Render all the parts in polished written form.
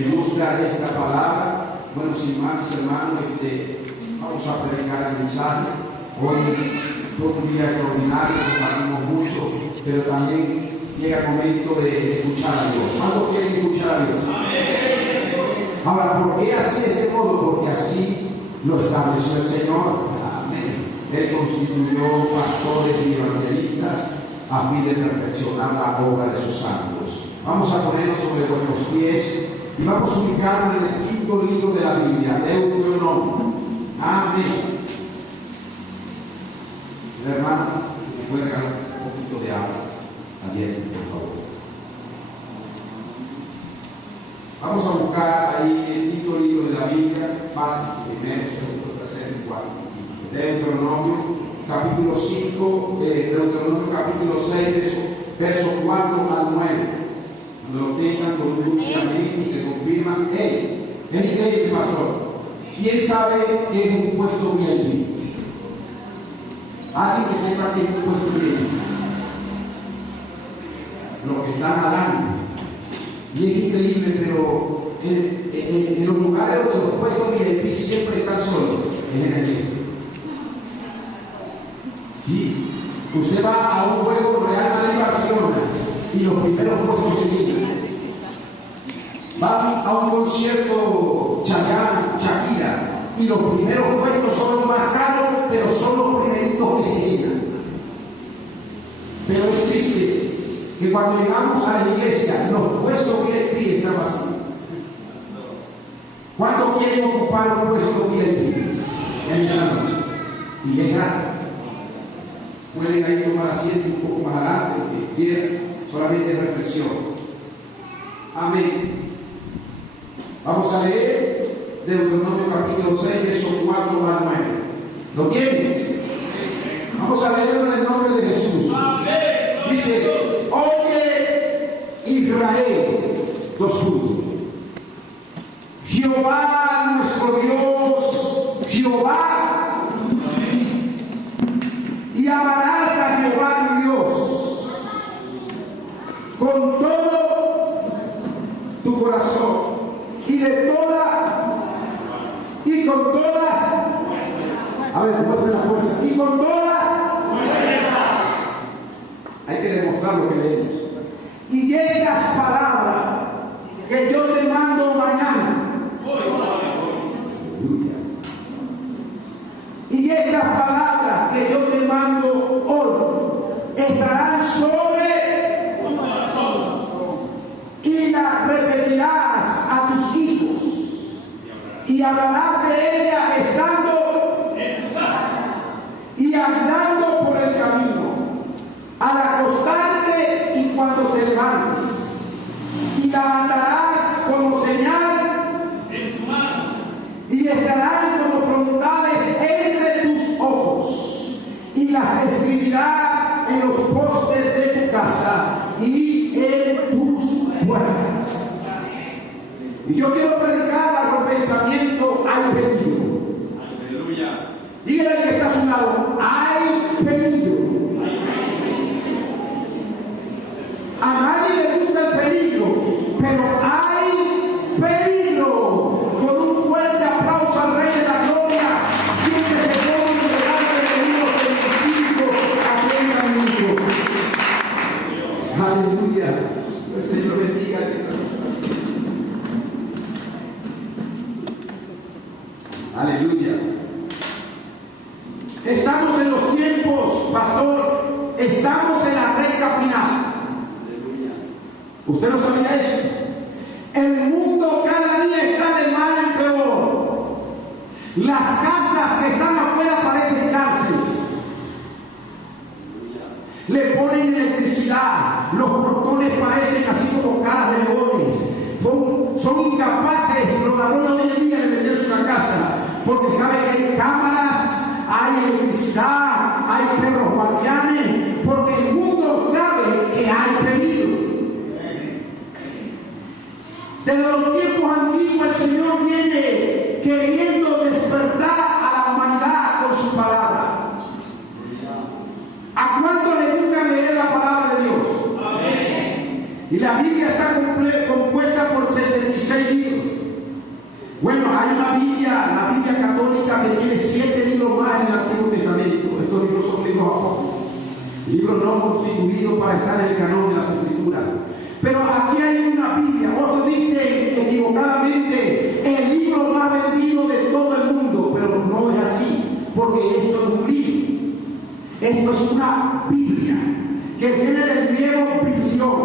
me gusta esta palabra. Bueno, sin más, hermanos, vamos a predicar el mensaje. Hoy fue un día extraordinario, compartimos mucho, pero también llega el momento de escuchar a Dios. ¿Cuántos quieren escuchar a Dios? Ahora, ¿por qué así de este modo? Porque así lo estableció el Señor. Amén. Él constituyó pastores y evangelistas a fin de perfeccionar la obra de sus santos. Vamos a ponernos sobre vuestros pies y vamos a ubicarnos en el quinto libro de la Biblia, Deuteronomio. Amén. Hermano, si me puede regalar un poquito de agua, adiós, por favor. Vamos a buscar ahí el quinto libro de la Biblia, fácil, primero, segundo, tercero y cuarto. Deuteronomio, capítulo 5, Deuteronomio capítulo 6, verso 4 al 9. Cuando lo tengan con un dulce amén y te confirman, es increíble, pastor. ¿Quién sabe qué es un puesto bien? Alguien que sepa que es un puesto bien. Los que están adelante. Y es increíble, pero en los lugares donde los puestos VIP siempre están solos, es en la iglesia. Sí, usted va a un juego Real Madrid-Barcelona y los primeros puestos se llenan. Va a un concierto Shakira y los primeros puestos son los más caros, pero son los primeritos que se llenan. Pero es triste que cuando llegamos a la iglesia, los puestos VIP están vacíos. ¿Cuántos quieren ocupar un puesto VIP en esta noche? Y es grande. Pueden ahí tomar asiento un poco más adelante, lo que quieran, solamente reflexión. Amén. Vamos a leer Deuteronomio capítulo 6, versos 4 al 9. ¿Lo tienen? Vamos a leerlo en el nombre de Jesús. Dice: oye Israel, los judíos, Jehová nuestro Dios, Jehová, y amarás a Jehová tu Dios con todo tu corazón y de toda y con todas, a ver, muestre la fuerza, y con todas, hay que demostrar lo que leemos. Y estas palabras que yo te mando mañana, y estas palabras que yo te mando hoy estarán sobre tu corazón, y las repetirás a tus hijos, y hablarás de ella estando en tu casa y andando por el camino, al acostarte y cuando te levantes, y la andarás como señal en tu mano, y estarán como frontales entre tus ojos, y las escribirás en los postes de tu casa y en tus puertas. Y yo quiero predicar bajo el pensamiento: hay peligro. Aleluya. Dígale al que está a su lado: hay peligro. A nadie le gusta el peligro, pero hay peligro. Con un fuerte aplauso al Rey de la Gloria, siempre se pone delante de unos 25 a 30 minutos. Aleluya. El Señor bendiga. Aleluya. Estamos en los tiempos, pastor, estamos en la recta final. ¿Usted no sabía eso? El mundo cada día está de mal en peor. Las casas que están afuera parecen cárceles. Le ponen electricidad, los portones parecen así como caras de leones. Son incapaces los ladrones hoy en día de meterse en una casa, porque saben que hay cámaras, hay electricidad, hay perros guardianes, porque el mundo sabe que hay peligro. Desde los tiempos antiguos el Señor viene queriendo despertar a la humanidad con su palabra. ¿A cuánto le gusta leer la palabra de Dios? Amén. Y la Biblia está compuesta por 66 libros. la Biblia católica, que tiene 7 libros más en el Antiguo Testamento. Estos libros son libros apócrifos, libros no constituidos para estar en el canon de las Escrituras. Pero aquí hay una Biblia. Otros dicen equivocadamente el libro más vendido de todo el mundo, pero no es así, porque esto es un libro. Esto es una Biblia, que viene del griego biblión,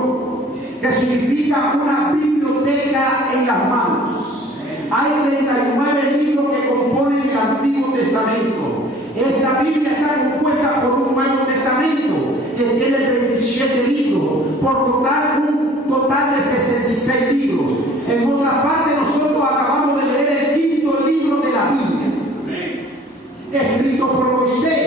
que significa una biblioteca en las manos. Hay 39 libros que componen el Antiguo Testamento. Esta Biblia está compuesta por un Nuevo Testamento que tiene 27 libros, un total de 66 libros. En otra parte, nosotros acabamos de leer el 5º libro de la Biblia, escrito por Moisés,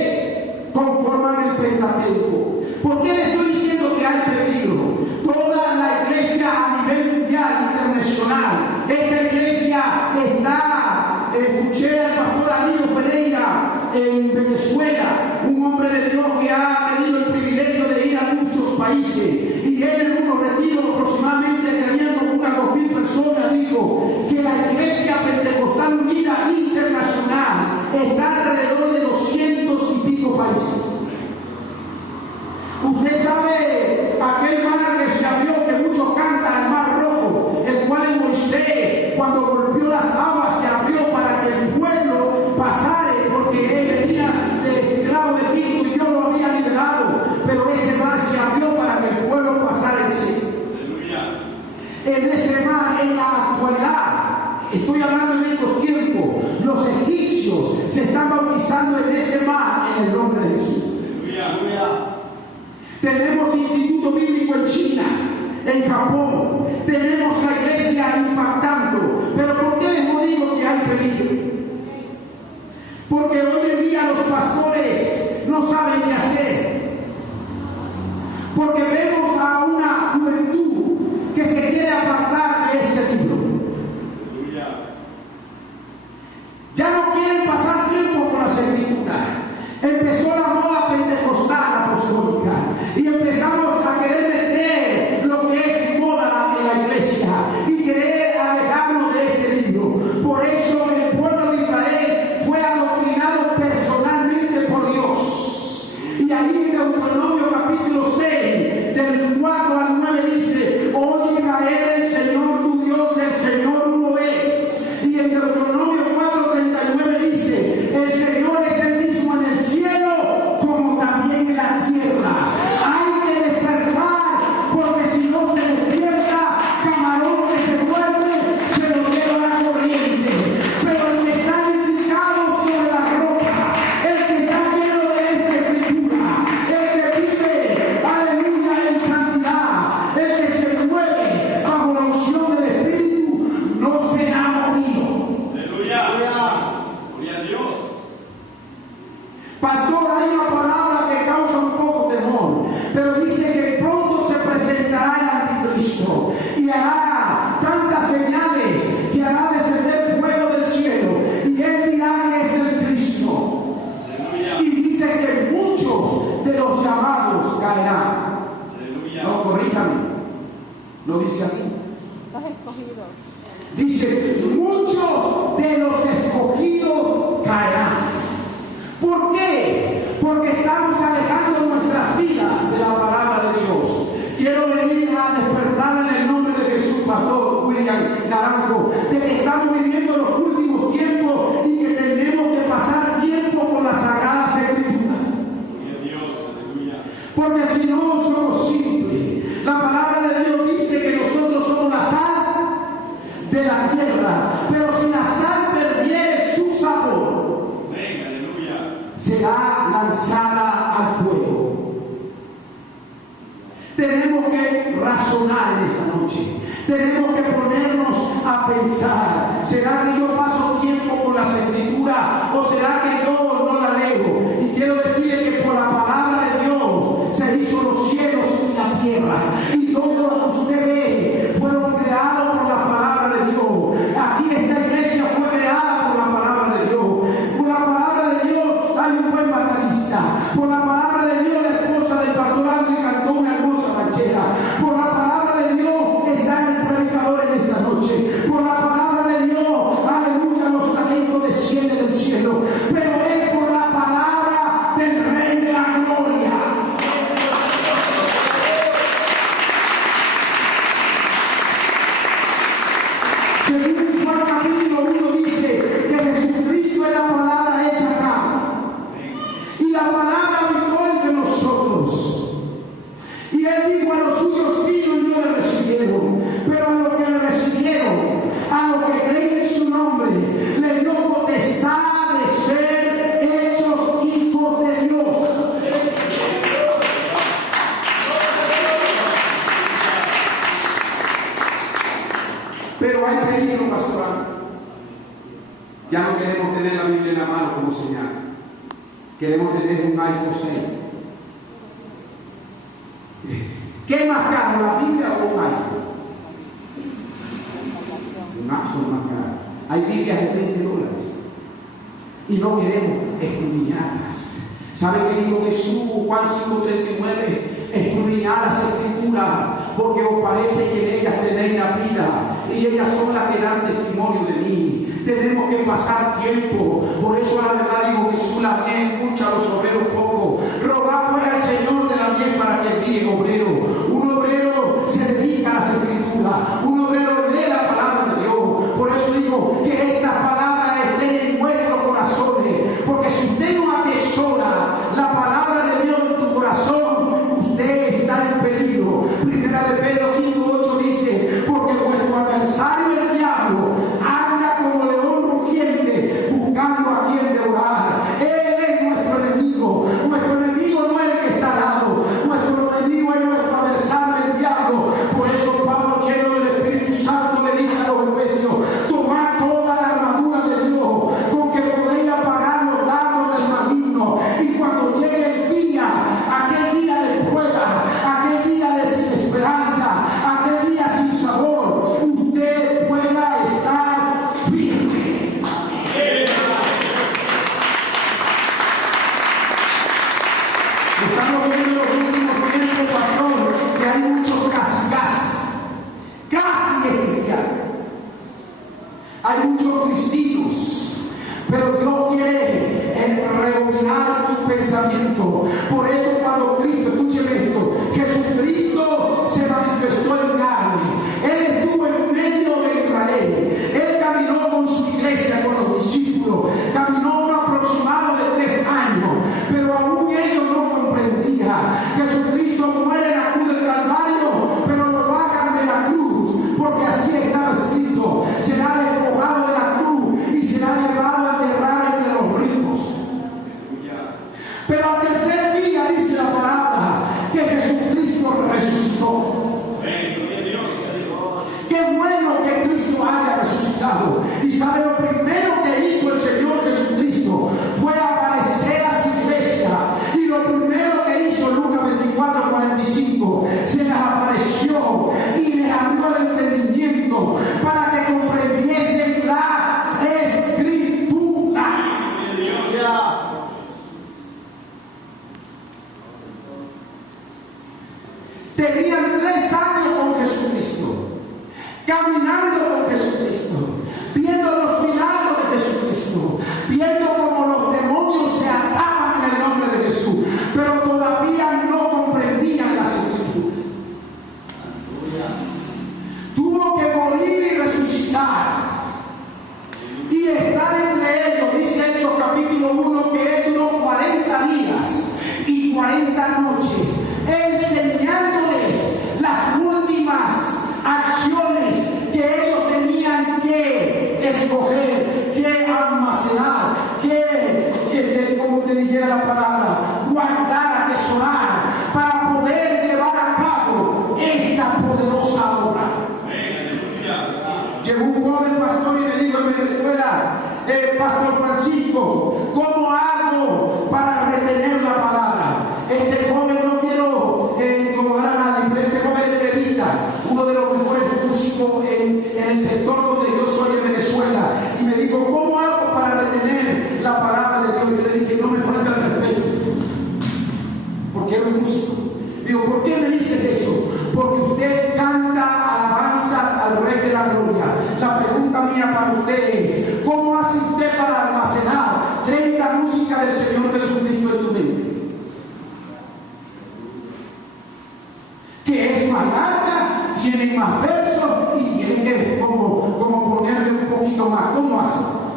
conforman el Pentateuco. ¿Por qué le estoy diciendo que hay peligro? Toda la iglesia a nivel mundial, internacional, esta iglesia está, escuché al pastor Alino Pereira en Venezuela, un hombre de Dios que ha tenido el privilegio de ir a muchos países, y él en unos retiros aproximadamente que había como unas 2.000 personas, dijo que la iglesia pentecostal unida internacional está alrededor de 200 y pico países. Usted sabe aquel mar que se abrió, que muchos cantan, el Mar Rojo, el cual en Moisés, cuando golpeó las aguas, se abrió para que el pueblo pasara, porque él venía de esclavo de Egipto y Dios lo había liberado, pero ese mar se abrió para que el pueblo pasara en sí. En ese mar, en la actualidad, estoy hablando en estos tiempos, los egipcios se están bautizando en ese mar en el nombre de Jesús. Tenemos instituto bíblico en China, en Japón, tenemos la iglesia impactando. Pero ¿por qué les digo que hay peligro? Porque hoy en día los pastores no saben qué hacer, porque vemos a una juventud que se quiere apartar de este libro. Ya no quieren pasar tiempo con las Escrituras. Empezó la moda pentecostal apostólica y empezamos a querer meter lo que es moda en la iglesia y querer alejarnos de este libro. Por eso el pueblo de Israel fue adoctrinado personalmente por Dios. Y ahí en Deuteronomio capítulo 6, del 4 al 9 dice: oye Israel, el Señor tu Dios, el Señor uno es. Y en Deuteronomio 4:39 dice: el Señor es el mismo en el cielo como también en la tierra. Hay que despertar, porque si no se despierta, camarón que se duerme se lo lleva la corriente. Pero el que está edificado sobre la roca, el que está lleno de esta escritura, el que vive, aleluya, en santidad, el que se mueve bajo la unción del Espíritu, no será movido. Aleluya. Gloria a Dios. Pastor, hay una palabra que causa un poco temor, pero dice que pronto se presentará el anticristo y hará tantas señales que hará descender fuego del cielo, y él dirá que es el Cristo. Aleluya. Y dice que muchos de los llamados caerán. Aleluya. No, corríjame, no dice así. Los escogidos. Dice, muchos de los escogidos caerán. ¿Por qué? Porque estamos alejando nuestras vidas de la palabra de Dios. Quiero venir a despertar en el nombre de Jesús, Pastor William Naranjo, de que estamos viviendo los últimos tiempos y que tenemos que pasar tiempo con las Sagradas Escrituras. Gloria a Dios. Aleluya. Porque si no, somos simples. La palabra de Dios dice que nosotros somos la sal de la tierra, pero si la sal perdiere su sabor, Amén. Aleluya. será lanzada al fuego. Tenemos que razonar en esta noche. Tenemos que ponernos a pensar: ¿será que yo paso tiempo con las Escrituras o será que yo no la leo? Y quiero decirle que por la palabra de Dios se hizo los cielos y la tierra, y todo lo que usted ve fueron creados por la palabra de Dios. Aquí esta iglesia fue creada por la palabra de Dios. Por la palabra de Dios hay un buen baterista. Por la palabra de Dios la esposa del pastor Andrés cantó una hermosa ranchera. Por la palabra de Dios está el predicador en esta Según Juan capítulo 1 dice que Jesucristo es la palabra hecha carne. Y la palabra habitó entre nosotros. Y él dijo: a los suyos vino y no le recibieron. Pero a los que le recibieron, a los que creen en su nombre, le dio potestad de ser hechos hijos de Dios. Pero hay peligro, pastoral. Ya no queremos tener la Biblia en la mano como señal. Queremos tener un iPhone 6. ¿Qué es más caro, la Biblia o un iPhone? Un iPhone más caro. Hay Biblias de $20 y no queremos escudriñarlas. ¿Sabe qué dijo Jesús? Juan 5:39: escudriñad las Escrituras, porque os parece que en ellas tenéis la vida, y ellas son las que dan testimonio de mí. Tenemos que pasar tiempo. Por eso la verdad digo: Jesús, la mies mucha, los obreros poco. Rogad pues al Señor de la mies para que envíe obrero. Un obrero se dedica a las Escrituras. Un obrero lee la palabra de Dios. Por eso digo que estas palabras estén en nuestros corazones. Porque si usted no atesora la palabra de Dios en tu corazón, usted está en peligro. Primera de Pedro 5:8 dice: porque vuestro adversario el diablo anda como león rugiente buscando a quien devorar. Él es nuestro enemigo. Nuestro enemigo no es el que está al lado. Nuestro enemigo es nuestro adversario el diablo. Por eso Pablo, lleno del Espíritu Santo, le dice a los Efesios: tomad toda la armadura de Dios, con que podéis apagar los dardos del maligno. Y cuando llegue el día, aquel día de prueba, aquel día de sin esperanza, aquel día sin sabor, usted pueda estar firme. Estamos viendo en los últimos tiempos, pastor, que hay muchos casi cristianos. Hay muchos cristinos, pero Dios quiere rebobinar tu pensamiento. Por eso cuando Cristo, escúcheme esto, Jesucristo se manifestó en carne. Él estuvo en medio de Israel. Él caminó con su iglesia, con los discípulos. Caminó un aproximado de 3 años. Pero aún ellos no comprendían. Jesucristo muere en la cruz del Calvario, pero lo bajan de la cruz, porque así estaba escrito: será despojado de la cruz y será llevado a enterrar entre los ricos. Pero al tercer día dice la palabra que Jesucristo resucitó. Qué bueno que Cristo haya resucitado. Y sabe, lo primero que hizo el Señor Jesucristo fue aparecer a su iglesia. Y lo primero que hizo, Lucas 24:45, se les apareció y les abrió el entendimiento para que comprendiesen las Escrituras. Tenían 3 años con Jesucristo, caminando con Jesucristo, viendo los milagros de Jesucristo, viendo cómo los demonios se ataban en el nombre de Jesús, pero todavía no comprendían las Escrituras. Tuvo que morir y resucitar y estar entre ellos. Dice Hechos capítulo 1 que él duró 40 días y 40 noches enseñándoles las últimas acciones que ellos tenían que escoger, que almacenar, que como te dijera la palabra, guardar, atesorar, para poder llevar a cabo esta poderosa obra. Llegó un joven pastor y me dijo en Venezuela: Pastor Francisco, ¿cómo hago para retener la palabra? Este joven, no quiero incomodar a nadie, pero este joven es levita, uno de los mejores músicos en el sector donde yo soy, en Venezuela, y me dijo: ¿cómo hago para retener la palabra de Dios? Y yo le dije: no me falta el respeto, porque era un músico. Digo: ¿por qué me dices eso? Porque usted canta alabanzas al Rey de la Gloria. La pregunta mía para usted es: ¿cómo hace usted para almacenar 30 músicas del Señor Jesucristo en tu mente? Que es más larga, tiene más versos y tiene que como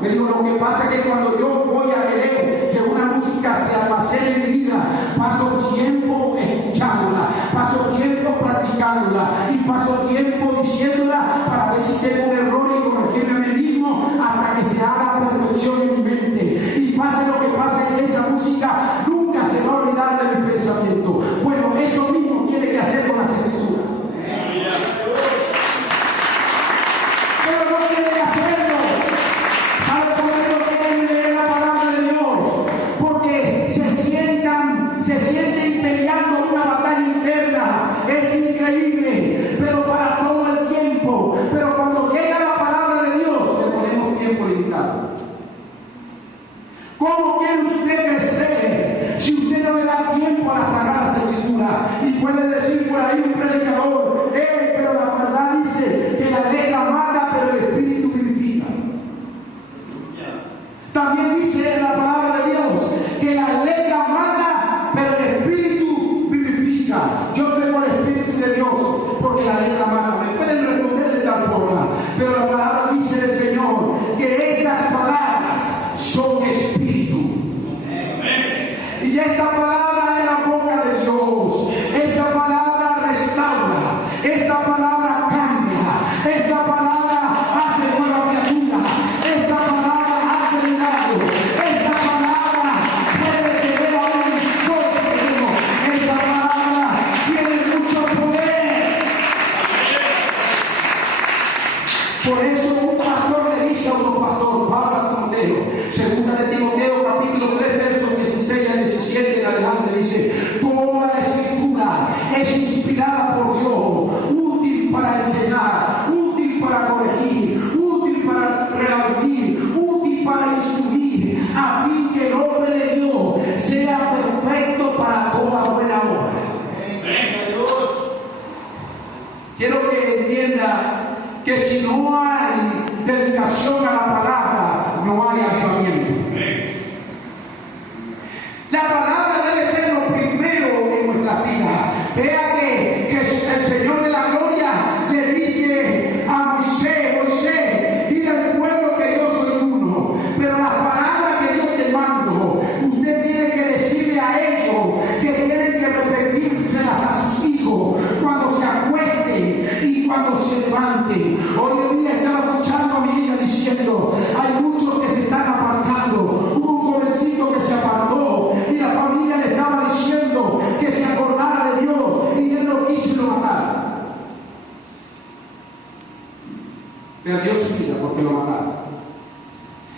Me dijo, lo que pasa es que cuando yo voy a querer que una música se almacene en mi vida, paso tiempo escuchándola, paso tiempo practicándola y paso tiempo diciéndola para ver si tengo un error y corregirme a mí mismo hasta que se haga perfección en mi mente. Y pase lo que pase, esa música nunca se va a olvidar de mi pensamiento. Bueno, eso mismo tiene que hacer con las Escrituras. Pero no tiene que hacerlo. ¿Sabe por qué no quieren leer la palabra de Dios? Porque se sienten peleando una batalla interna. Es increíble, pero para todo el tiempo. Pero cuando llega la palabra de Dios, le ponemos tiempo limitado. ¿Cómo quiere usted crecer si usted no le da tiempo a las Sagradas Escrituras? Y puede decir por ahí un predicador, pero la verdad dice que la letra mata, pero el Espíritu vivifica. También dice en la palabra de Dios que la letra mata, pero el Espíritu vivifica. Yo tengo el Espíritu de Dios porque la letra mata. Me pueden responder de tal forma, pero la palabra dice del Señor que estas palabras son espíritu. Y esta palabra es la boca de Dios. Esta palabra restaura. Esta palabra cambia. Esta palabra hace nueva criatura. Esta palabra hace milagro. Esta palabra puede tener a un solo. Esta palabra tiene mucho poder. Por eso un pastor le dice a otro pastor, Pablo a Timoteo, segunda de Timoteo capítulo 3 versos 16 al 17 en adelante, dice: toda la Escritura es inspirada por Dios, útil para enseñar, útil para corregir, útil para redarguir, útil para instruir, a fin que el hombre de Dios sea perfecto para toda buena obra. Quiero que entienda que si no hay dedicación a la palabra, no hay avivamiento. La palabra debe ser lo primero en nuestra vida. Vea que el Señor de la gloria le dice a Moisés, dile al pueblo que yo soy uno, pero las palabras que yo te mando, usted tiene que decirle a ellos que tienen que repetírselas a sus hijos cuando se acuesten y cuando se levanten. Hoy en día estaba escuchando a mi hija diciendo, hay muchos que se están apartando. Hubo un jovencito que se apartó y la familia le estaba diciendo que se acordara de Dios y él lo quiso y lo mataron. Perdió su vida porque lo mataron.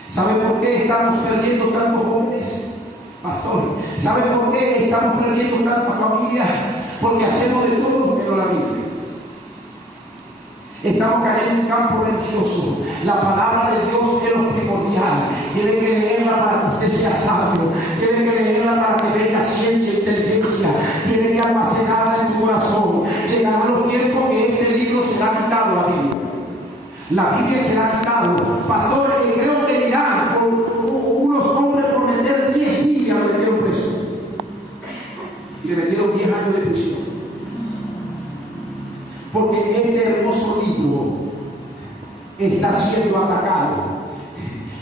¿Saben por qué estamos perdiendo tantos jóvenes, pastor? ¿Saben por qué estamos perdiendo tantas familias? Porque hacemos de todo menos la Biblia. Estamos cayendo en un campo religioso. La palabra de Dios es lo primordial. Tienen que leerla para que usted sea sabio. Tienen que leerla para que venga ciencia e inteligencia. Tienen que almacenarla en tu corazón. Llegarán los tiempos que este libro será quitado, la Biblia. La Biblia será quitado. Pastores, creo que dirán, unos hombres por meter 10 Biblias lo metieron preso. Y le metieron 10 años de prisión. Porque este hermoso libro está siendo atacado.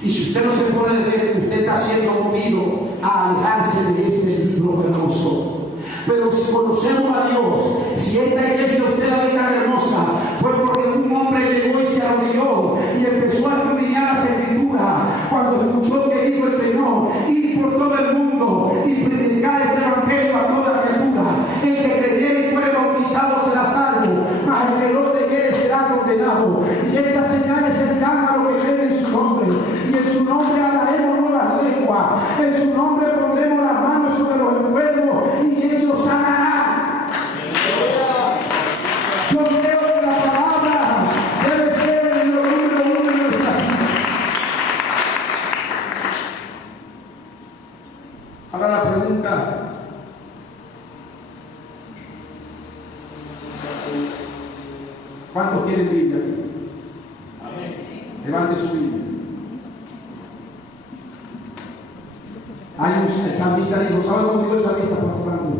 Y si usted no se pone de ver, usted está siendo movido a alejarse de este libro hermoso. Pero si conocemos a Dios, si esta iglesia usted la ve tan hermosa, fue porque un hombre llegó y se arrodilló y empezó a escudriñar las Escrituras cuando escuchó que dijo el Señor: ir por todo el mundo y predicar este evangelio a toda criatura. El que creyere y fuere bautizado será salvo, mas el que no creyere será condenado. Y estas señales seguirán a los que creen en su nombre. Y en su nombre hablaremos nuevas lenguas. En su nombre pondremos las manos sobre los enfermos y ellos sanarán. Yo creo que la palabra debe ser lo número uno en nuestras vidas. Ahora la pregunta: ¿cuántos tienen Biblia aquí? Levante su Biblia. El salmista dijo, ¿sabe cómo dijo el salmista, pastor Franco?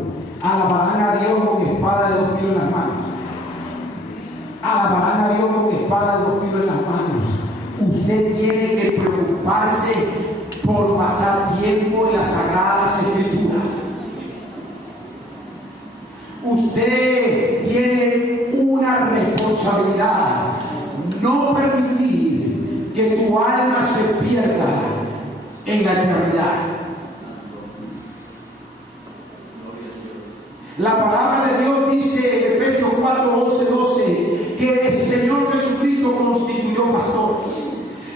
Alabarán a Dios con espada de 2 filos en las manos. Alabarán a Dios con espada de 2 filos en las manos. Usted tiene que preocuparse que tu alma se pierda en la eternidad. La palabra de Dios dice en Efesios 4, 11, 12 que el Señor Jesucristo constituyó pastores.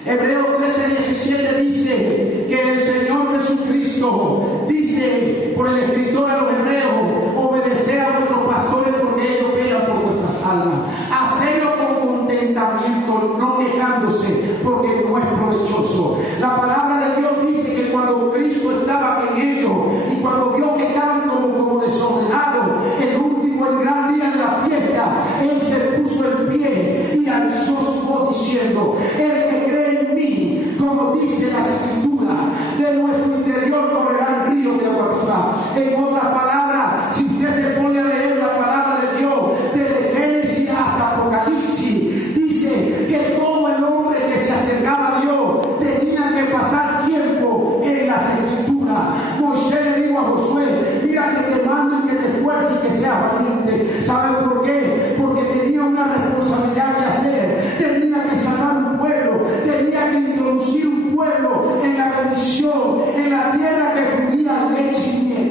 Hebreos 13, 17 dice que el Señor Jesucristo dice por el escritor a los hebreos: obedeced a vuestros pastores porque ellos velan por vuestras almas. Hacedlo con contentamiento, no quejándose, porque no es provechoso. La palabra de Dios dice que cuando Cristo estaba en ellos y cuando vio que estaban como desordenados, el último, el gran día de la fiesta, Él se puso en pie y alzó su voz diciendo: el que cree en mí, como dice la Escritura, de nuestro interior correrán ríos de agua viva. En otras palabras, si usted se pone a leer la palabra de Dios desde Génesis hasta Apocalipsis, dice que todo el hombre que se acercaba a Dios tenía que pasar tiempo en las Escrituras. Moisés le dijo a Josué: mira que te mando y que te esfuerces y que seas valiente. ¿Saben por qué? Porque tenía una responsabilidad que hacer. Tenía que sanar un pueblo, tenía que introducir un pueblo en la bendición, en la tierra que fluía leche y miel.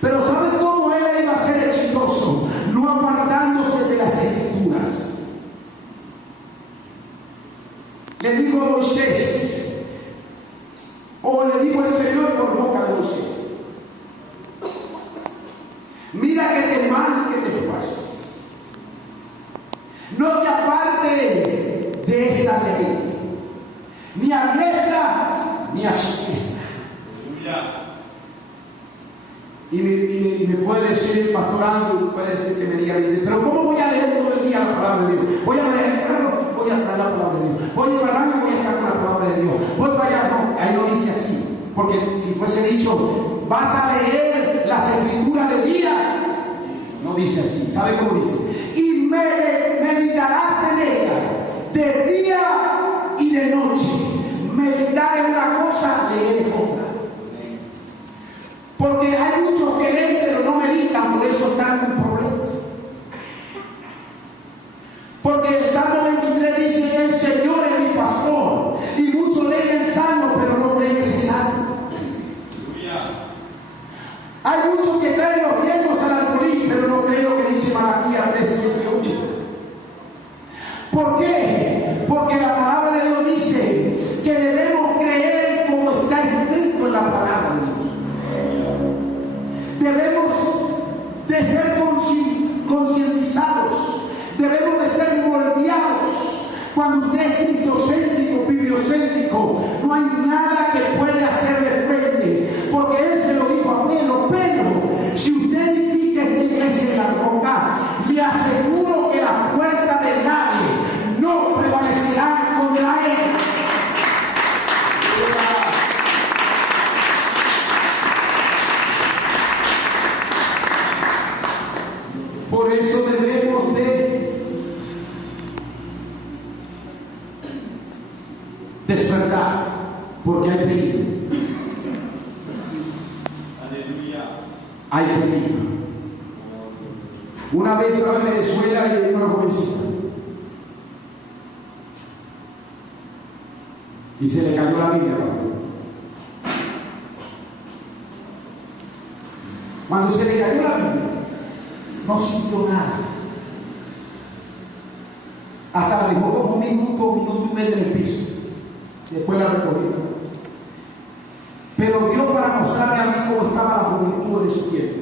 Pero ¿saben cómo él iba a ser exitoso? No apartándose de las Escrituras. Le dijo a Moisés, o le dijo el Señor por boca de Moisés: mira que te mando y que te esfuerces. No te apartes de esta ley, ni a diestra ni a siniestra. Y me puede decir, pastor Ángel, puede decir que me diga: pero ¿cómo voy a leer todo el día la palabra de Dios? Voy a leer el carro, voy a traer la palabra de Dios. Voy a ir al baño, voy a estar con la palabra de Dios. Voy para allá. No, ahí no dice así. Porque si fuese dicho, vas a leer las Escrituras de día, no dice así. ¿Sabe cómo dice? Y meditarás en ella de día y de noche. Meditar en una cosa, leer en otra. Porque hay muchos que leen pero no meditan, por eso están en problemas. Porque el Salmo 23 dice que el Señor es mi pastor, y muchos leen el Salmo pero no creen ese Salmo. Hay muchos que traen los tiempos al alfolí pero no creen lo que dice Malaquías 3, 7 y 8. ¿Por qué? Porque la palabra de Dios dice que debemos creer como está escrito en la palabra de Dios. Debemos de ser concientizados, debemos de ser moldeados. Cuando usted es cristocéntrico, bibliocéntrico, no hay nada que puede hacerle frente, porque Él se lo dijo a Pedro: Pedro, si usted edifica esta iglesia en la roca, le aseguro que las puertas del nadie no prevalecerán contra Él. Por eso debemos de despertar, porque hay peligro. Aleluya. Hay peligro. Una vez estaba en Venezuela y una jovencita, y se le cayó la Biblia. Cuando se le cayó la Biblia, no sintió nada. Hasta la dejó como un minuto y medio en el piso. Después la recogió. Pero Dios, para mostrarle a mí cómo estaba la juventud de su tiempo,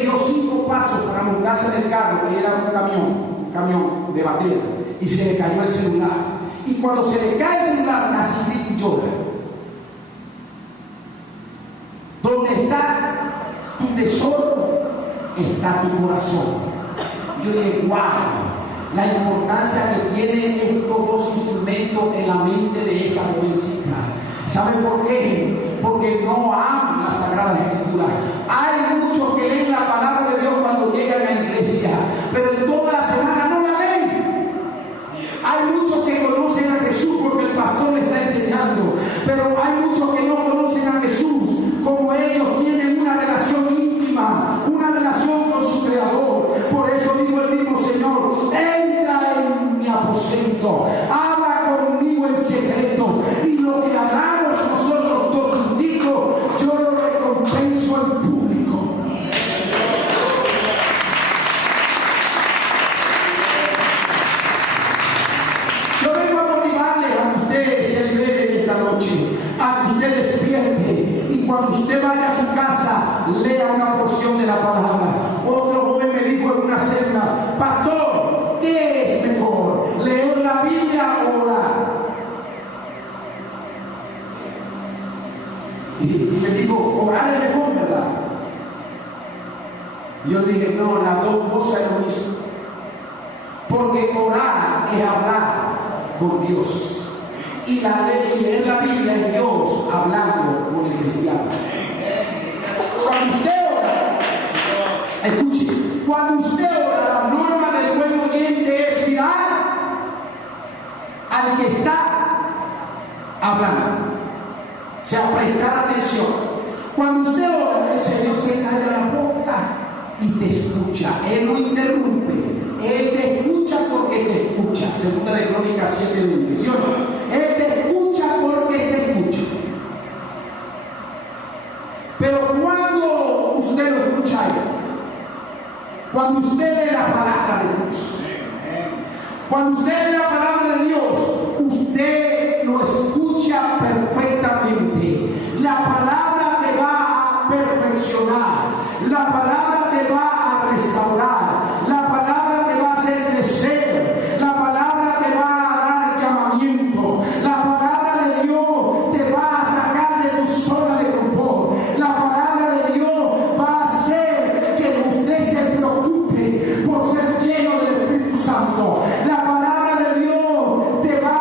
dio 5 pasos para montarse en el carro, que era un camión de batería, y se le cayó el celular. Y cuando se le cae el celular, casi grita y llora. ¿Dónde está tu tesoro? Está tu corazón. Yo dije: wow, la importancia que tienen estos dos instrumentos en la mente de esa jovencita. ¿Saben por qué? Porque no aman las Sagradas Escrituras. Hay muchos que leen la palabra de Dios cuando llegan a la iglesia, pero en toda la semana no la leen. Hay muchos que conocen a Jesús porque el pastor le está enseñando, pero hay muchos que no conocen a Jesús como ellos tienen una relación íntima, una relación con su Creador. Por eso dijo el mismo Señor: entra en mi secreto. Habla conmigo en secreto. Y lo que hablamos nosotros dos juntitos, yo lo recompenso en público. Yo vengo a motivarles a que ustedes se liberen esta noche, a que usted despierte y cuando usted vaya a su casa lea una porción de la palabra. Otro joven me dijo en una cena: pastor, ¿qué es mejor, leer la Biblia o orar? Y me dijo: orar es mejor, ¿verdad? Y yo le dije: no, las dos cosas es lo mismo, porque orar es hablar con Dios y leer la Biblia es Dios hablando con el cristiano. Cuando usted ora, escuche, cuando usted ora, la norma del buen oyente es mirar al que está hablando, o sea, prestar atención. Cuando usted ora, el Señor se calla la boca y te escucha. Él no interrumpe, Él te escucha porque te escucha. Segunda de Crónicas 7:20, ¿sí o no? Él te escucha porque te escucha. Pero cuando usted lo escucha a Él, cuando usted lee la palabra de Dios, cuando usted lee la palabra de Dios, usted lo escucha perfectamente. La palabra te va a perfeccionar, la palabra te va a restaurar, la palabra te va a hacer crecer, la palabra te va a dar llamamiento, la palabra de Dios te va a sacar de tu zona de confort, la palabra de Dios va a hacer que usted se preocupe por ser lleno del Espíritu Santo. La palabra de Dios te va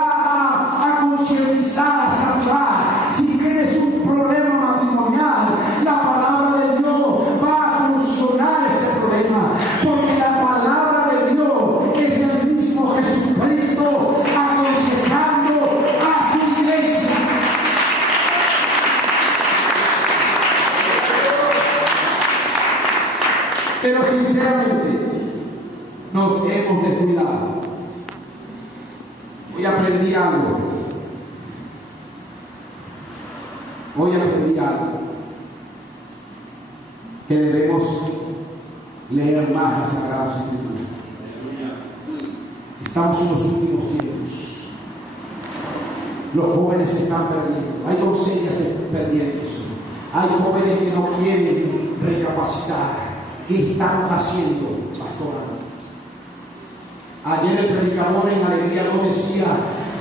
a concientizar, a salvar. Si tienes un problema matrimonial, la palabra de Dios va a solucionar ese problema, porque la palabra de Dios es el mismo Jesucristo aconsejando a su iglesia. Pero sinceramente nos hemos descuidado. Hoy aprendí algo. Que debemos leer más las Sagradas Escrituras. Estamos en los últimos tiempos. Los jóvenes se están perdiendo. Hay doncellas perdiéndose. Hay jóvenes que no quieren recapacitar. ¿Qué están haciendo, pastor? Ayer el predicador en Alegría nos decía,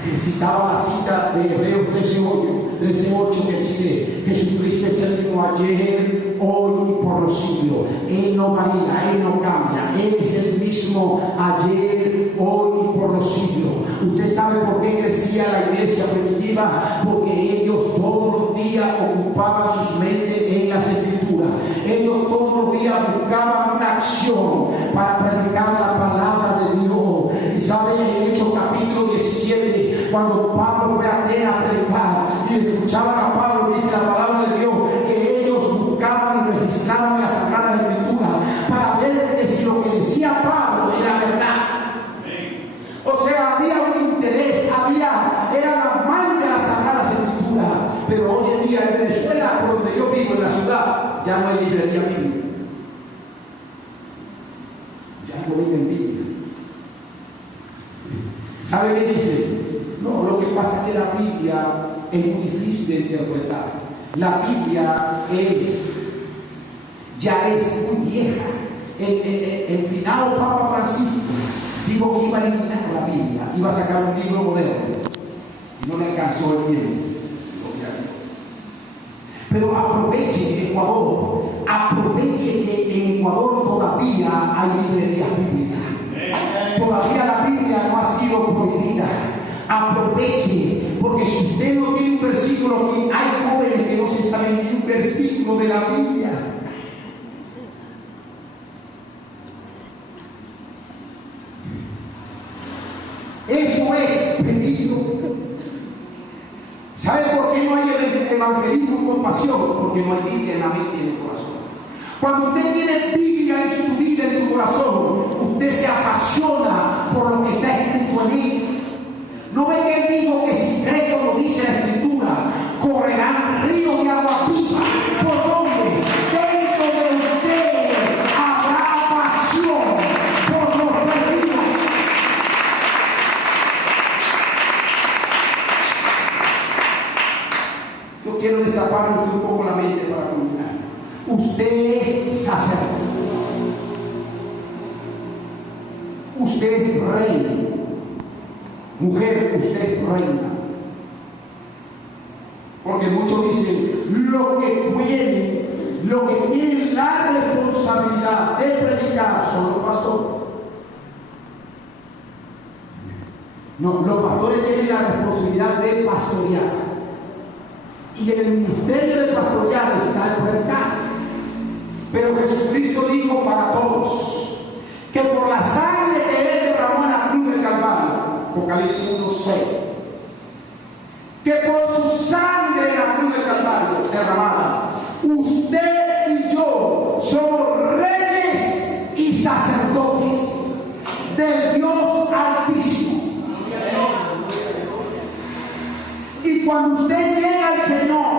que citaba la cita de Hebreos 13:8 que dice: Jesucristo es el mismo ayer, hoy y por los siglos. Él no varía, Él no cambia. Él es el mismo ayer, hoy y por los siglos. Usted sabe por qué crecía la iglesia primitiva, porque ellos todos los días ocupaban sus mentes en las Escrituras. Ellos todos los días buscaban una acción para predicar la palabra de Dios. Y sabe, en Hechos capítulo 17, cuando Pablo fue a Atenas a predicar y escuchaban a Pablo, dice la palabra de Dios, que ellos buscaban y registraban en las Sagradas Escrituras para ver que si lo que decía Pablo era verdad. O sea, había un interés, eran amantes de las Sagradas Escrituras. Pero hoy en día en Venezuela, por donde yo vivo, en la ciudad, ya no hay librería bíblica. Ya no venden Biblia. ¿Sabe qué dice? No, lo que pasa es que la Biblia es muy difícil de interpretar. La Biblia ya es muy vieja. El finado Papa Francisco dijo que iba a eliminar la Biblia, iba a sacar un libro moderno. Y no le alcanzó el tiempo. Pero aproveche Ecuador, aproveche que en Ecuador todavía hay librerías bíblicas. Todavía la Biblia no ha sido prohibida. Aproveche, porque si usted no tiene un versículo, que hay jóvenes que no se saben ni un versículo de la Biblia. Eso es peligro. ¿Sabe por qué no hay evangelismo con pasión? Porque no hay Biblia en la mente y en el corazón. Cuando usted tiene Biblia en su vida, en tu corazón, usted se apasiona por lo que está escrito en ella. correrán ríos de agua viva. ¿Por dónde? Dentro de usted habrá pasión por los perdidos. Yo quiero destaparle un poco la mente para comunicar. Usted es sacerdote. Usted es reina. Mujer, usted es reina. Porque muchos dicen, lo que tienen la responsabilidad de predicar son los pastores. No, los pastores tienen la responsabilidad de pastorear. Y en el ministerio de pastorear está el predicar. Pero Jesucristo dijo para todos que por la sangre que Él derramó en la cruz del Calvario, Apocalipsis 1:6, que por su sangre en la cruz del Calvario derramada, usted y yo somos reyes y sacerdotes del Dios Altísimo. Y cuando usted llega al Señor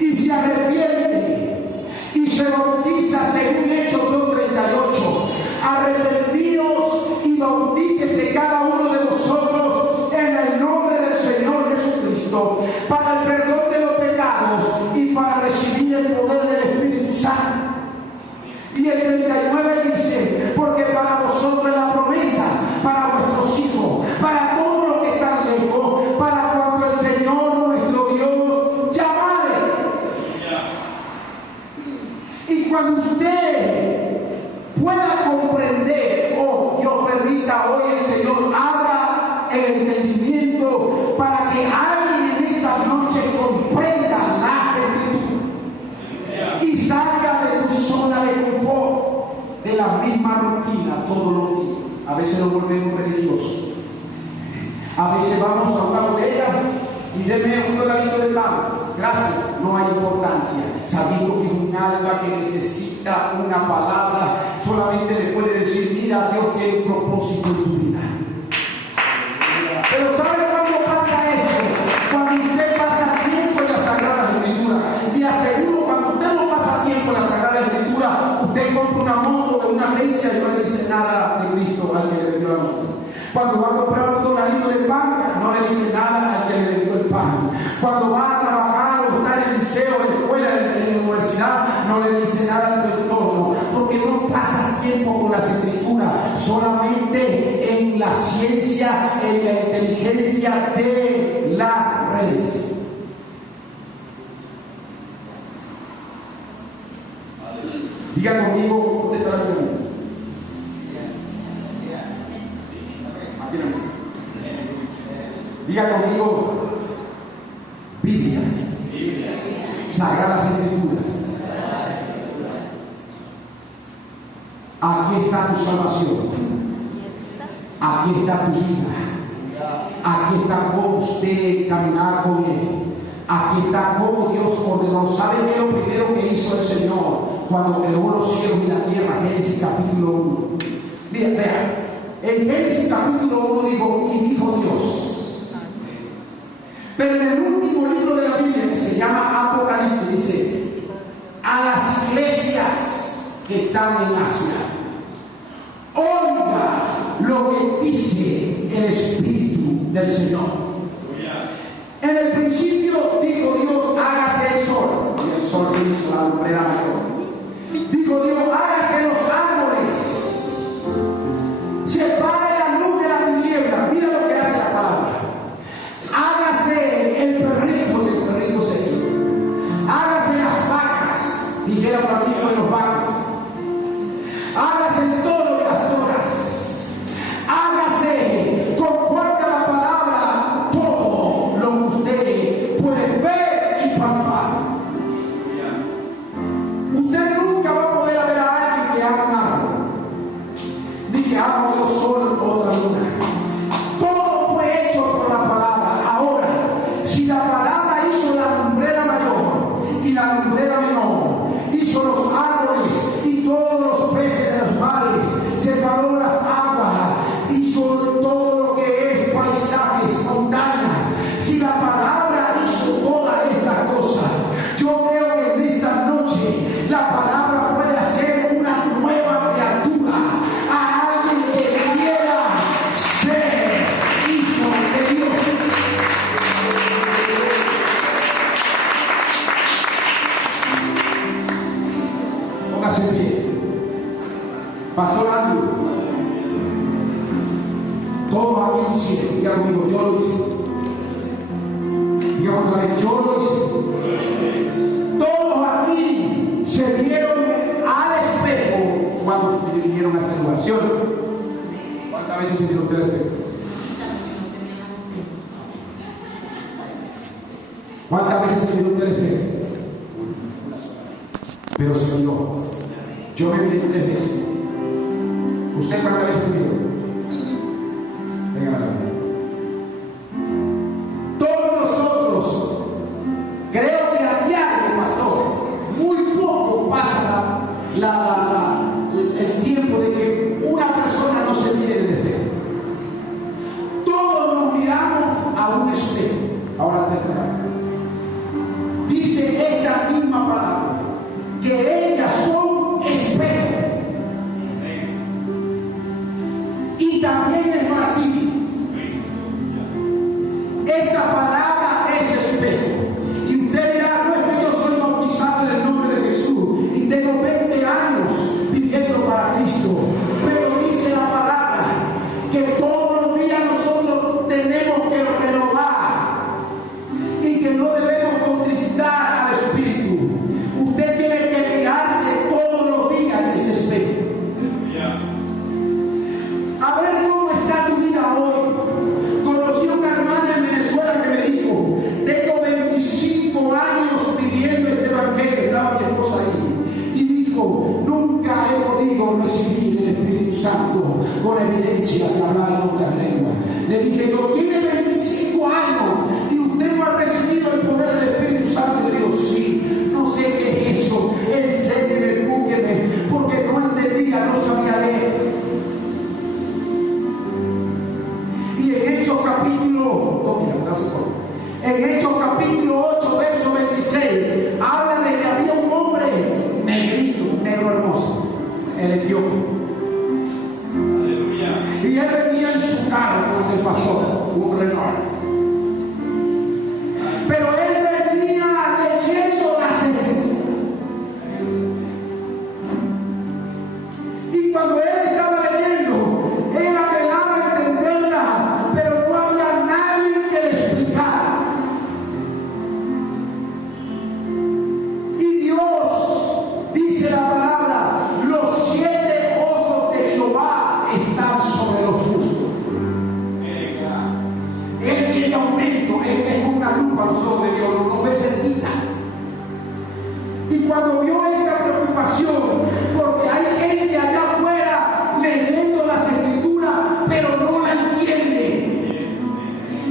y se arrepiente y se bautiza según Hechos 2:38, arrepentidos y bautícese cada uno de vosotros en el nombre del Señor Jesucristo para el perdón de los pecados y para recibir el poder del Espíritu Santo. Y el 39 dice, porque para vosotros es la promesa, para vuestros hijos, para todos los que están lejos, para cuando el Señor nuestro Dios llamare. Y cuando usted pueda comprender, o Dios permita hoy el Señor abra el entendimiento para que alguien en esta noche comprenda las Escrituras y salga de tu zona de confort, de la misma rutina todos los días. A veces nos volvemos religiosos, a veces vamos a una bodega y deme un dolarito de pan. Gracias, no hay importancia, sabiendo que es un alma que necesita una palabra, solamente le puede decir, mira, Dios tiene un propósito en tu vida. Pero ¿sabe cuándo pasa eso? Cuando usted pasa tiempo en la Sagrada Escritura. Y aseguro, cuando usted no pasa tiempo en la Sagrada Escritura, usted compra una moto de una agencia y no le dice nada de Cristo al que le vendió la moto. Cuando va a comprar un dolarito de pan, no le dice nada al que le vendió el pan. Cuando va a trabajar o estar en el liceo, en la escuela, en la universidad, no le dice nada al entorno, porque no pasa tiempo con las Escrituras, solamente en la ciencia, en la inteligencia de las redes. Diga conmigo, ¿dónde está la Biblia? Aquí la mesa. Diga conmigo, Biblia, Sagradas Escrituras. Aquí está tu salvación. Aquí está tu vida. Aquí está cómo usted caminar con Él. Aquí está cómo Dios ordenó. ¿Saben qué es lo primero que hizo el Señor cuando creó los cielos y la tierra? Génesis capítulo 1. Bien, vean. En Génesis capítulo 1 dijo Dios. Pero en el último libro de la Biblia, que se llama Apocalipsis, dice, a las iglesias que están en Asia, oiga lo que dice el Espíritu del Señor. En el principio dijo Dios, hágase el sol. Y el sol se hizo la lumbrera mayor. Dijo Dios, hágase los árboles. Separe la luz de la tiniebla. Mira lo que hace la palabra. Hágase el perrito, y el perrito se hizo. Hágase las vacas, dijera Francisco de los vacas. Hágase el toro de las toras. Hágase conforme a la palabra todo lo que usted puede ver y palpar. Usted nunca va a poder ver a alguien que haga un árbol, ni que haga otro sol o otra luna. Todo fue hecho por la palabra. Ahora, si la palabra hizo la lumbrera mayor y la lumbrera menor, hizo los árboles y todos los peces de los mares, separó las aguas, hizo todo lo que es paisajes, montañas. Si la palabra hizo Todos aquí lo hicieron. Diga conmigo, yo lo hice. Diga otra vez, yo lo hice. Todos aquí se vieron al espejo cuando vinieron a esta oración. ¿Cuántas veces se vieron al espejo? ¿Cuántas veces se vieron al espejo? Pero se vio. Yo me miré 3 veces. ¿Usted cuántas veces se vio? Venga, todos nosotros, creo que a diario, pastor, muy poco pasa el tiempo de que una persona no se mire en el espejo. Todos nos miramos a un espejo. Ahora te explico. Dice esta misma palabra, que ellas son espejos. Y también es para ti. Esta palabra es espejo. Y usted dirá, no es que yo soy bautizado en el nombre de Jesús y tengo 20 años viviendo para Cristo. Pero dice la palabra que todos los días nosotros tenemos que renovar y que no debemos contristar al Espíritu. Usted tiene que mirarse todos los días en este espejo. A ver cómo está tu vida hoy. Conocí a una hermana en Venezuela que me dijo, tengo 25 años viviendo este evangelio, estaba mi esposa ahí, y dijo, nunca he podido recibir el Espíritu Santo con evidencia de hablar en otras lenguas. Le dije, yo tiene 25 años y usted no ha recibido el poder del Espíritu Santo. Le digo, sí, no sé qué es eso, enséñeme, búsqueme, porque no entendía, no sabía leer. En Hechos capítulo 8, verso 26, habla de que había un hombre negrito, un negro hermoso, el etíope. Aleluya. Y él venía en su carro con el pastor, un Renault. Pero él venía leyendo las Escrituras. Y cuando él estaba leyendo, él anhelaba entenderla, pero no había nadie que le explicara. Y Dios, dice la palabra, los 7 ojos de Jehová están sobre los justos. Él tiene aumento, él es una lupa a los ojos de Dios, no ve cerquita. Y cuando vio esa preocupación, porque hay gente allá afuera leyendo las Escrituras, pero no la entiende.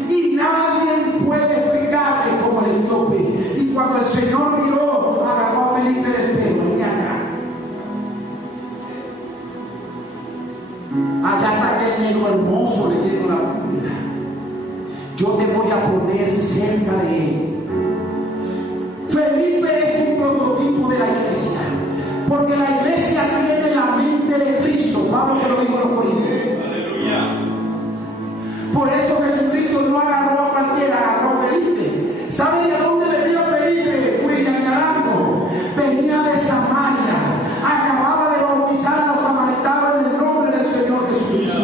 Y nadie puede explicarle como el etíope. Y cuando el Señor miró, agarró a Felipe del pelo, venía acá. Allá está aquel negro hermoso leyendo la Biblia. Yo te voy a poner cerca de él. Felipe es un prototipo de la iglesia, porque la iglesia tiene la mente de Cristo. Pablo se lo dijo a los Corintios. Aleluya. Por eso Jesucristo no agarró a cualquiera, agarró a Felipe. ¿Sabe de dónde venía Felipe? William Naranjo. Venía de Samaria. Acababa de bautizar a los samaritanos en el nombre del Señor Jesucristo.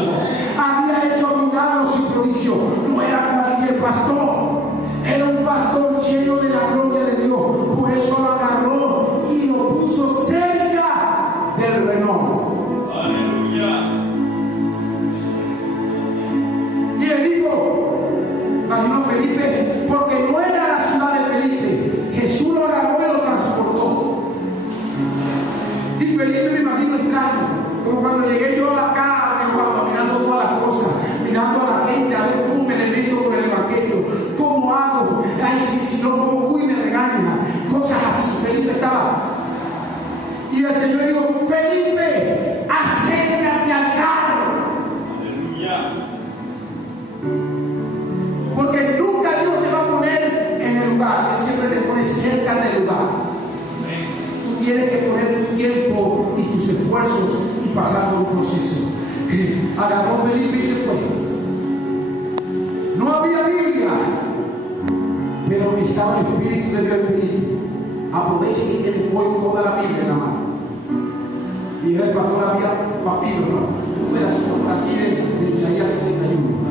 Había hecho milagros y prodigios. No era cualquier pastor. Era un pastor lleno de la gloria de Dios. Por eso lo agarró y lo puso cerca del Renault. Aleluya. Y le dijo, imagino Felipe, porque no era la ciudad de Felipe. Jesús lo agarró y lo transportó. Y Felipe me imagino extraño, como cuando llegué yo acá a Río Guapa, mirando todas las cosas, mirando a la gente, a ver cómo me le meto con el evangelio, cómo hago, ay, si no como uy me regaña, cosas así. Felipe estaba. Y el Señor dijo, Felipe, acércate al carro. Aleluya. Porque nunca Dios te va a poner en el lugar, Él siempre te pone cerca del lugar. Tú tienes que poner tu tiempo y tus esfuerzos y pasar por un proceso. Agarró Felipe y se fue. No había Biblia, pero estaba el Espíritu de Dios en Felipe. Aproveche que tienes hoy toda la Biblia en la mano. Y el pastor había papiro, ¿no? Un pedazo aquí de Isaías 61.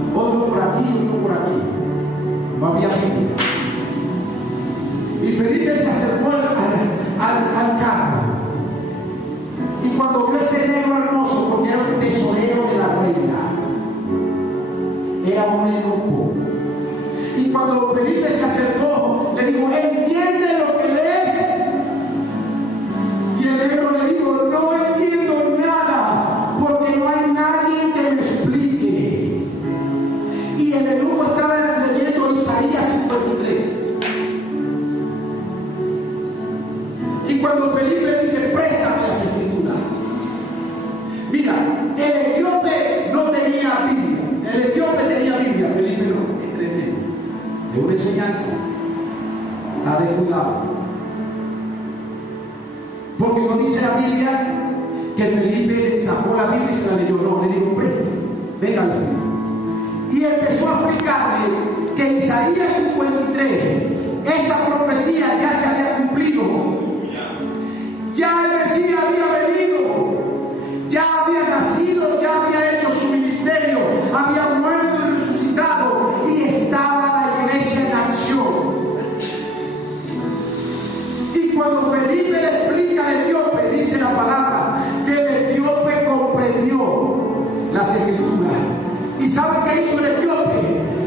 era un eunuco. Y cuando Felipe se acercó, le dijo: ¿entiende lo que lees? Y el negro le dijo: no entiendo nada, porque no hay nadie que me explique. Y el eunuco estaba leyendo Isaías 53. Y cuando Felipe dice: préstame las escrituras. Mira, el etíope no tenía Biblia. El etíope tenía Biblia, Felipe no. Es tremendo. Es una enseñanza. Está de cuidado. Porque no dice la Biblia que Felipe sacó la Biblia y se la leyó. No, le dijo: préstame, venga la Biblia. Y empezó a explicarle que en Isaías 53 esa profecía ya se había cumplido. Ya el Mesías había venido, ya había nacido, ya había hecho su ministerio, había muerto y resucitado, y estaba la iglesia en acción. Y cuando Felipe le explica al etíope, dice la palabra que el etíope comprendió las escrituras. ¿Y sabe qué hizo el etíope?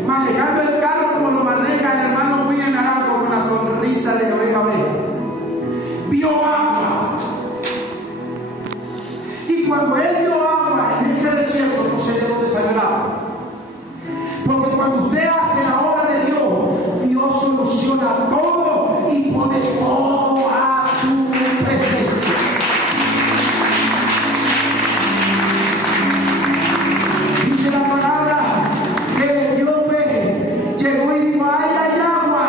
Manejando el carro como lo maneja el hermano William Naranjo, con una sonrisa de oreja a oreja. Vio agua. Y cuando él vio agua en ese desierto, no sé de dónde salió el agua. Porque cuando usted hace la obra de Dios, Dios soluciona todo y pone todo a tu presencia. Dice la palabra que el etíope llegó y dijo: ¡ay, hay agua!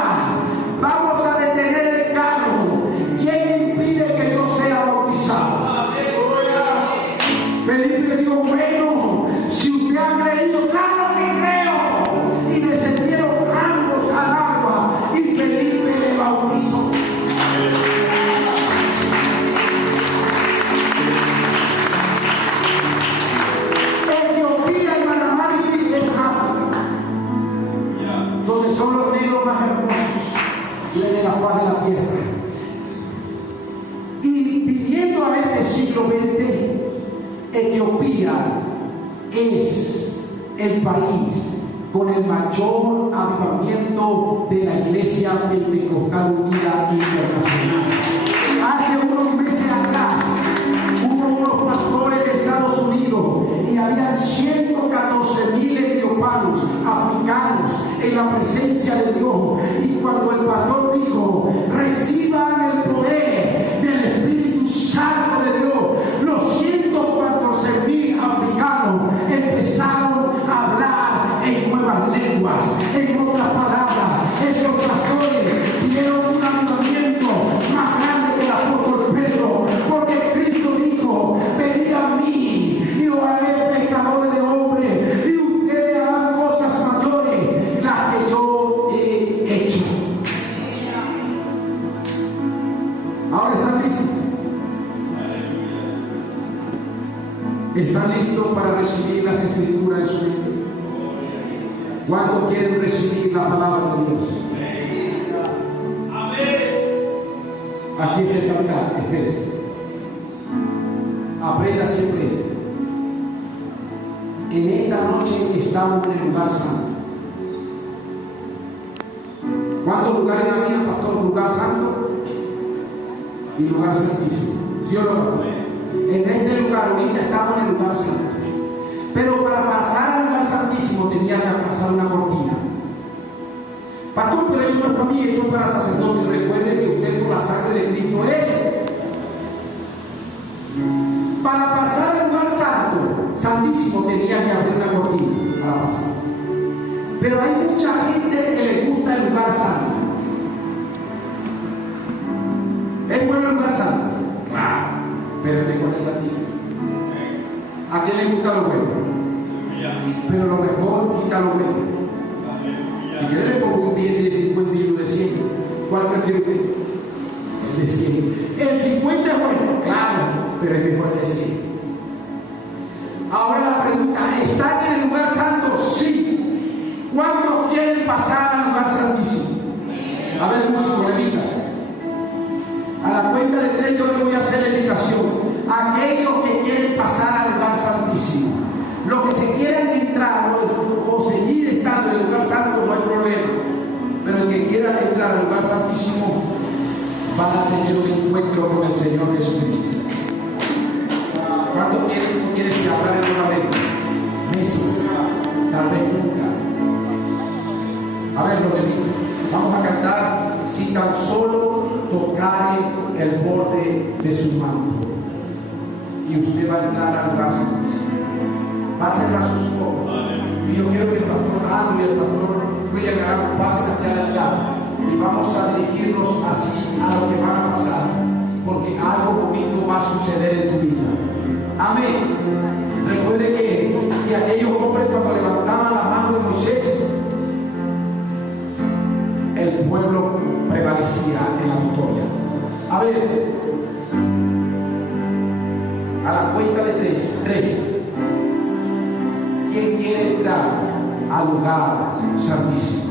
Vamos a detener el carro. ¿Quién impide que yo sea bautizado? Felipe le dijo: bueno, si usted ha creído, claro que creo. Y descendieron ambos al agua y Felipe le bautizó. Etiopía y Manamari es África, donde son los negros más hermosos de la faz de la tierra. Y viniendo a este siglo XX, Etiopía es el país con el mayor avivamiento de la Iglesia Pentecostal Unida Internacional. Hace unos meses atrás hubo unos pastores de Estados Unidos y había 114,000 etiopanos, africanos, en la presencia de Dios. Y cuando el pastor dijo: reciban el poder del Espíritu Santo de Dios, los 114,000 africanos empezaron a hablar en nuevas lenguas. En otras palabras, esos pastores dieron un avivamiento más grande que el apóstol Pedro, porque Cristo dijo: venid a mí y os haré pescadores de hombres, y ustedes harán cosas mayores las que yo he hecho. Ahora están listos. ¿Están listos para recibir las escrituras en su mente? ¿Cuántos quieren recibir la palabra de Dios? Aquí está el altar, espérese. Aprenda siempre esto. En esta noche estamos en el lugar santo. ¿Cuántos lugares había, pastor? Lugar santo y lugar santísimo. ¿Sí o no? En este lugar ahorita estamos en el lugar santo. Pero para pasar al lugar santísimo tenía que pasar una cortina. Pastor, pero eso no es para mí, eso es para el sacerdote. Recuerde que usted por la sangre de Cristo es. Para pasar al lugar santo, santísimo, tenía que abrir una cortina para pasar. Pero hay mucha gente que le gusta el lugar santo. ¿Es bueno el lugar santo? Claro, pero es mejor el santísimo. ¿A quién le gusta lo bueno? Pero lo mejor quita lo bueno. Si quiere le pongo un billete de 50 y uno de 100. ¿Cuál prefiere usted? El de 100. El 50 es bueno, claro, pero es mejor el de 100. Ahora la pregunta: ¿están en el lugar santo? Sí. ¿Cuántos quieren pasar al lugar santísimo? A ver, músicos, levitas. A la cuenta de 3 yo les voy a hacer la invitación. Aquellos que quieren pasar al lugar santísimo, los que se quieren entrar o seguir entrar al lugar santísimo, van a tener un encuentro con el Señor Jesucristo. ¿Cuánto tiempo quieres que hablar nuevamente? Meses, tal vez nunca. A ver, lo que digo. Vamos a cantar: si tan solo tocare el borde de su manto. Y usted va a entrar al lugar santísimo. Va a cerrar sus ojos. Y yo quiero que el pastor Andrew y el pastor William Garamo pasen hacia el altar. Y vamos a dirigirnos así a lo que va a pasar. Porque algo bonito va a suceder en tu vida. Amén. Recuerde que aquellos hombres, cuando levantaban la mano de Moisés, el pueblo prevalecía en la victoria. A ver, a la cuenta de tres. ¿Quién quiere entrar al lugar santísimo?